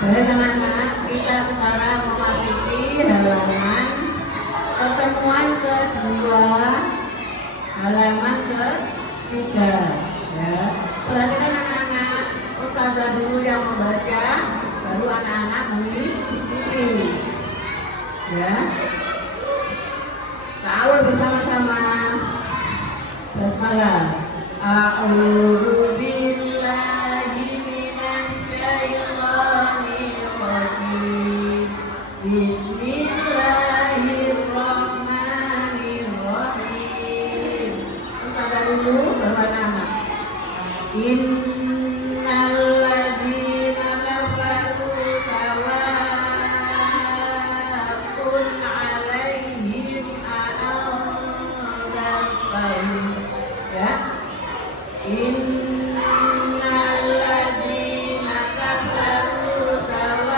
Baik teman-teman, kita sekarang memasuki halaman pertemuan kedua, halaman ketiga. Ya, perhatikan anak-anak, ustazah dulu yang membaca, baru anak-anak mengikuti. Ya, ta'awun bersama-sama. Basmalah. A'udzu billahi minasyaitonir rajim. Bismillahirrahmanirrahim. Ustazah dulu baru anak-anak. Innal ladzina kafaru sawa'un 'alaihim a'anzartahum. Ya. Innal ladzina kafaru sawa'un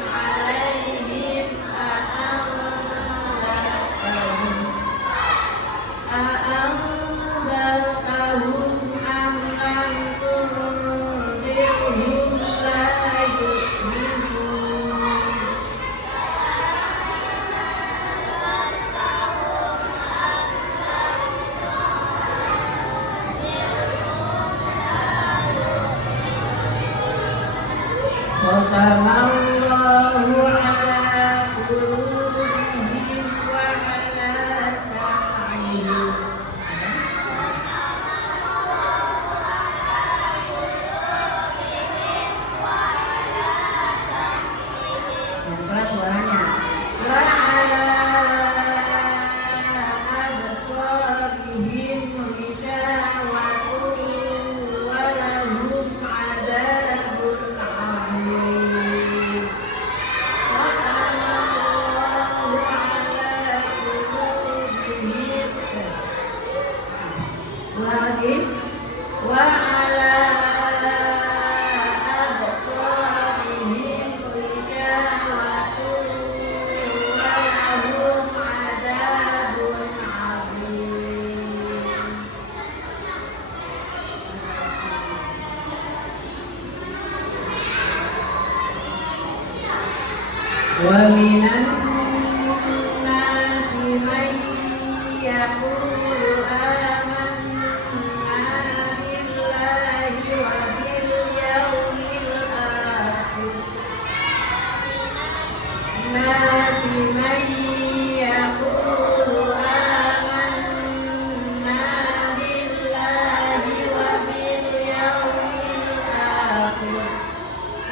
'alaihim a'anzartahum am lam tunzirhum la yu'minun. Khatamallahu ala qulubihim wa ala sam'ihim. Yang keras suaranya. Wa ala absarihim ghishawatun wa lahum 'adzabun 'adzim. Khatamallahu ala qulubihim. Ulang lagi. Wa ala absarihim ghishawatun wa lahum 'adzabun 'adzim. Wa minan nasi man yaqulu amanna billahi wa bil yawmil akhir. Nasi man yaqulu amanna billahi wa bil yawmil akhir.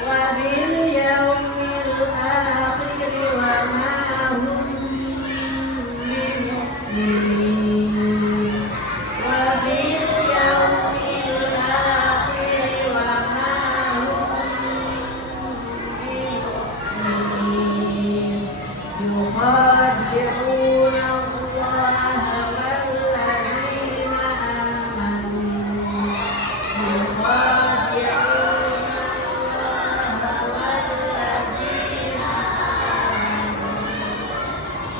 Wa bil yawmil akhir wa ma hum bimu'minin. Wa bil yawmil akhir wa ma hum bimu'minin. Yukhadi'una Allaha walladzina amanu. Yukhadi'una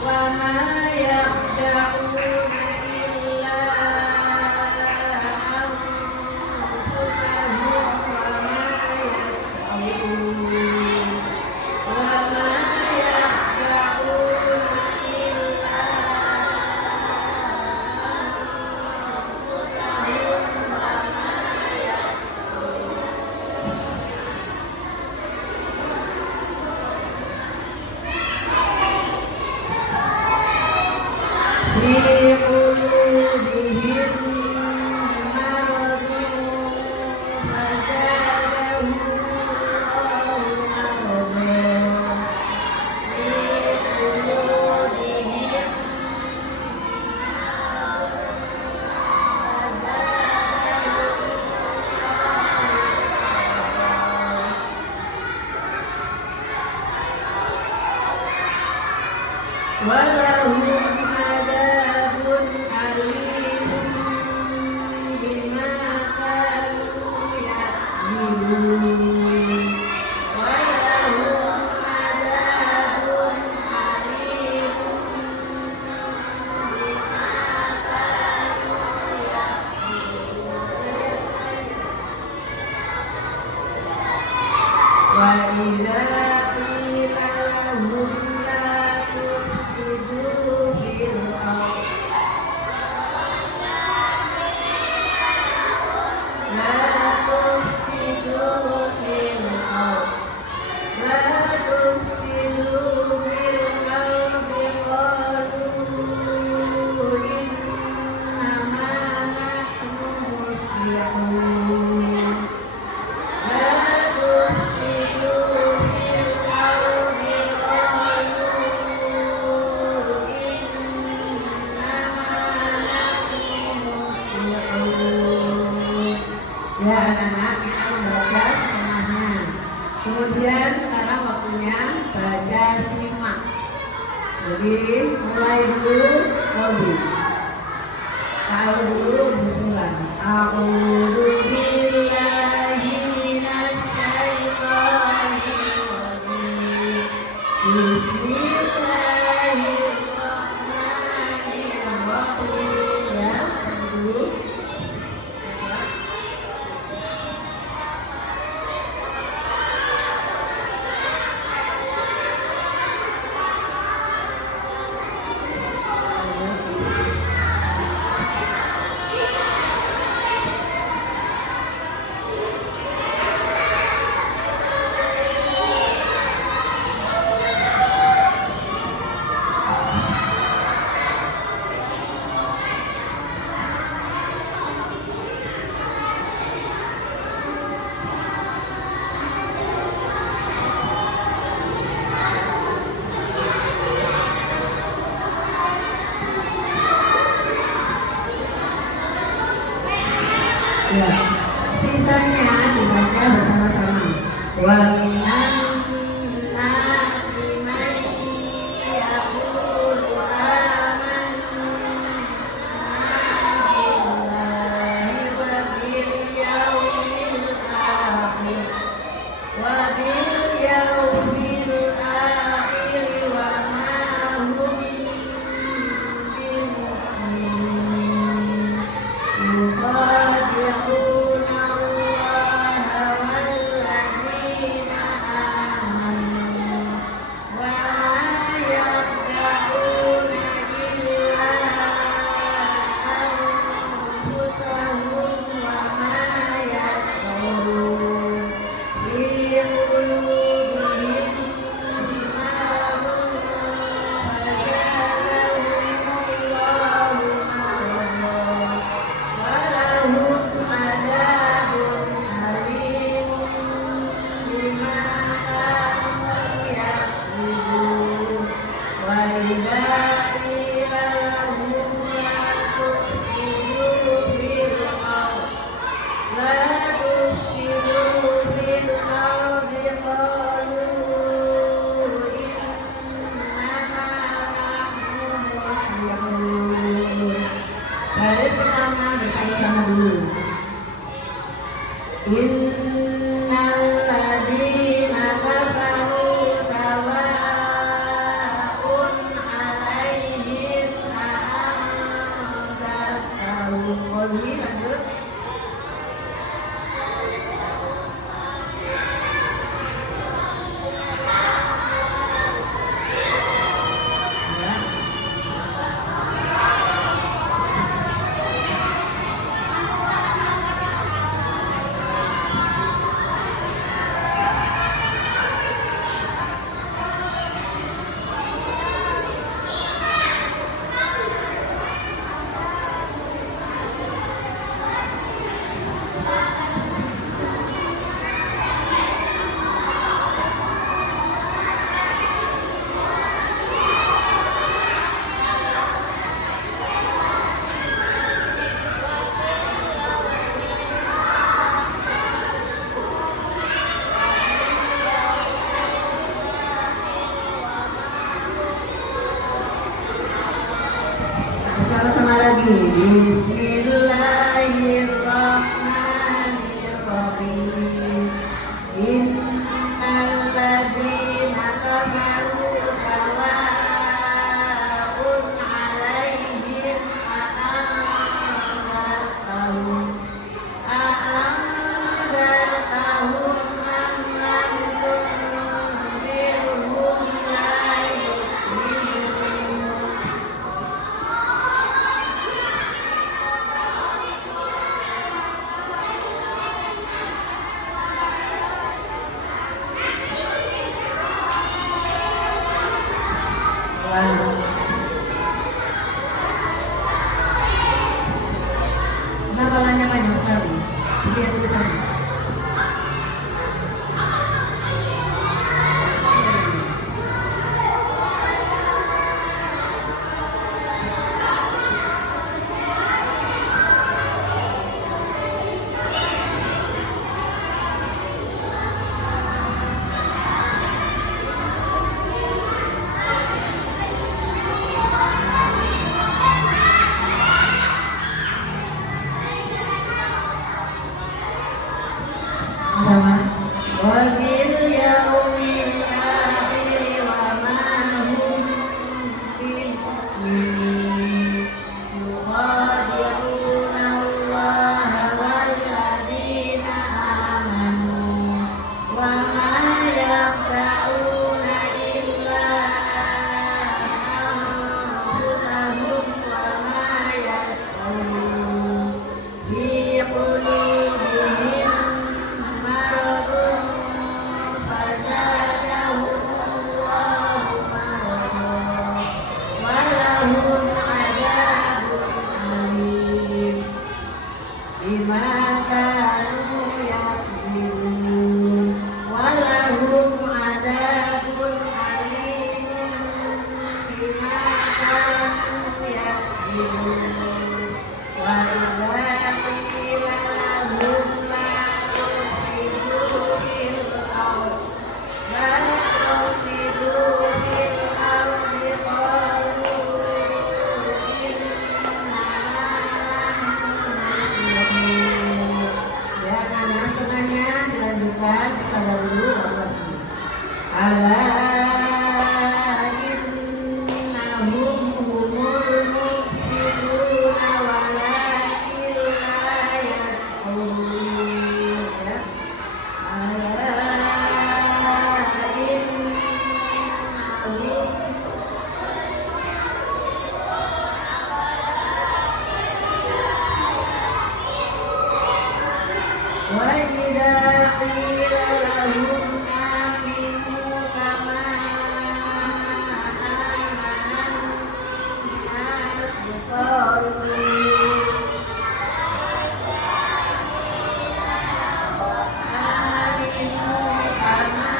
wa ma yakhda'una illa anfusahum wa ma yash'urun. Wa ma yakhda'una illa anfusahum wa ma fi qulubihim maradun fazadahumullahu maradan. Fi qulubihim wa lahum 'adzabun وإذا قيل لهم لا تفسدوا في الأرض ya anak-anak, kita membaca setengahnya. Kemudian sekarang waktunya baca simak. Jadi mulai dulu Lodi. Tahu dulu bismillah. A'udzu billahi minasy syaithanir rajim. Bismillahirrahmanirrahim. Ya, dulu. Ya, sisanya dibaca bersama-sama. Wa minan nasi man yaqulu amanna billahi wa bil yawmil akhir wa ma hum bimu'minin. يخادعون الله والذين آمنوا وما يخدعون إلا أنفسهم وما يشعرون في قلوبهم مرض فزادهم الله مرضا ولهم عذاب أليم بما كانوا يكذبون وإذا قيل لهم لا تفسدوا في الأرض قالوا إنما نحن مصلحون. Baris pertama bersama-sama dulu. Innal ladzina kafaru sawa'un 'alaihim a'anzartahum. Qoli lanjut. Ya. Bersama-sama lagi. Bismillahirrahmanirrahim. Innal ladzina kafaru sawa'un 'alaihim a'anzartahum am lam ya tulisannya. Sama. Wajil yaumil akhir wa ma hum bimu'minin yukhadi'una Allah wal ladina amanu wa ma yakhda'una illa anfusahum wa ma yash'urun fi qulubihim maradun fazadahum Allahu maradan wa lahum adzabun alim bima kanu yakzibun wa lahum adzabun alim bima kanu yakzibun wa idza qila lahum la tufsidu fil ardh la tufsidu fil ardi qalu innama nahnu muslimun. Ya, nah setengahnya dilanjutkan pada dulu baru ala innahum humul mufsiduna walakin la yash'urun. Ya. Ala innahum wa idza qila lahum aminu kama amanan nas qalu aminu kama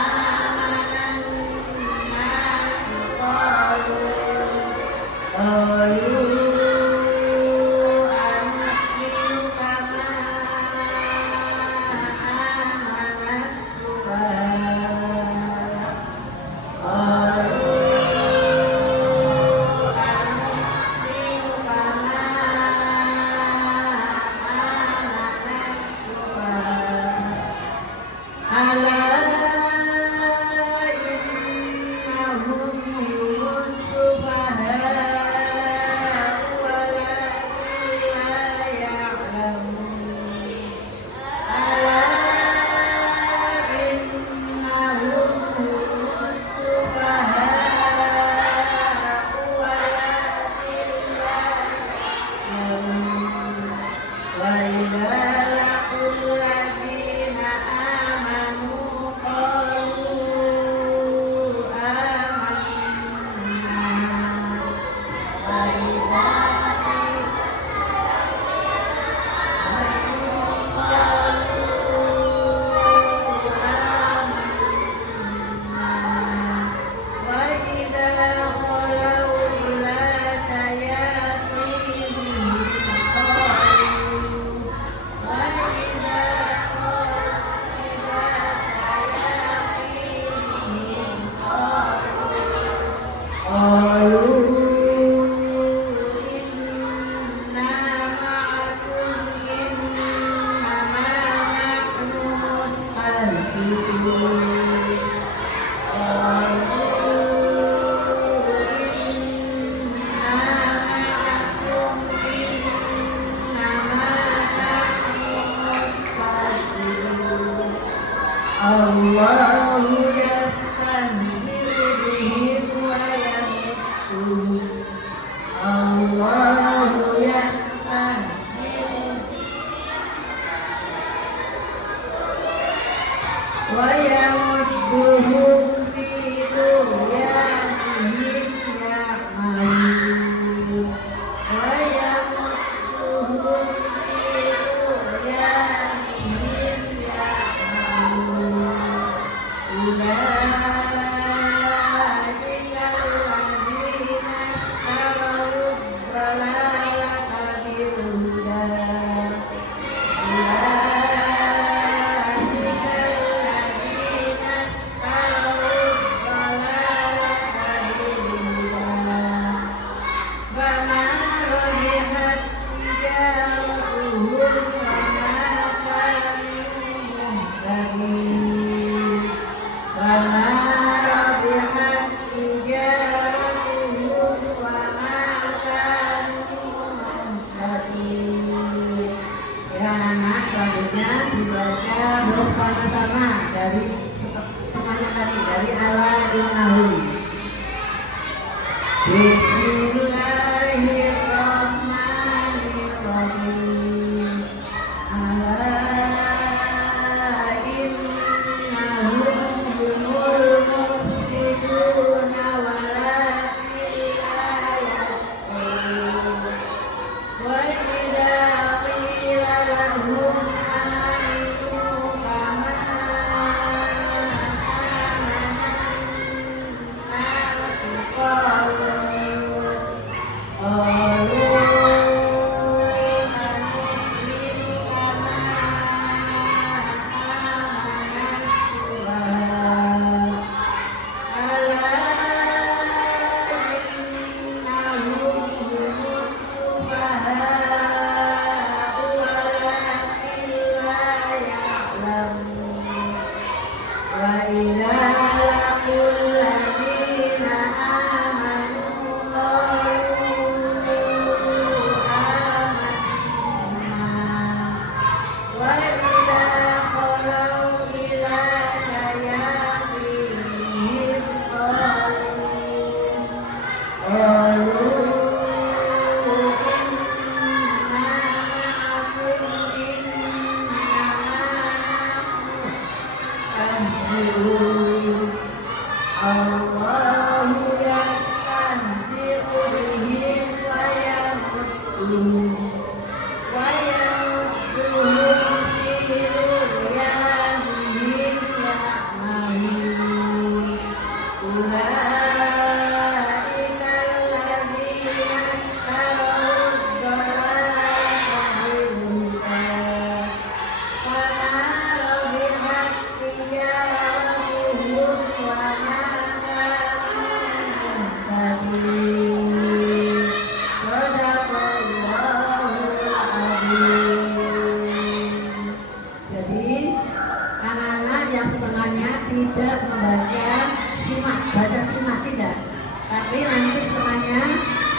amanan nas qalu anu'minu kama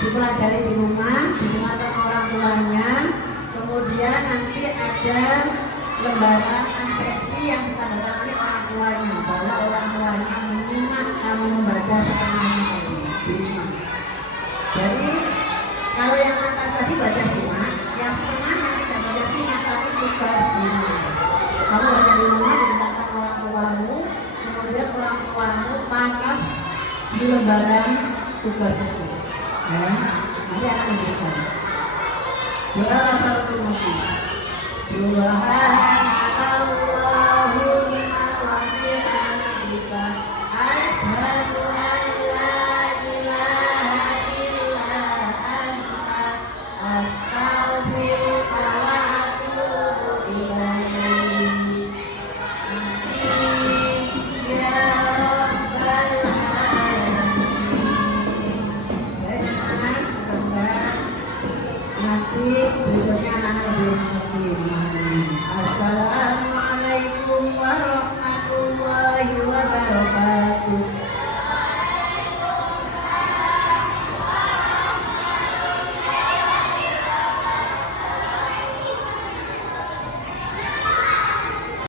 Dipelajari di rumah, didengarkan orang tuanya, kemudian nanti ada lembaran seksi yang ditandatangani orang tuanya bahwa orang tuanya menyimak kamu membaca setengahnya di rumah. Jadi kalau yang atas tadi baca simak, yang setengahnya tidak baca simak tapi tugas di rumah. Kamu baca di rumah didengarkan orang tuamu, kemudian orang tuamu tangkap di lembaran tugas itu. Ya, nanti akan diberikan. Doa lafal Subhan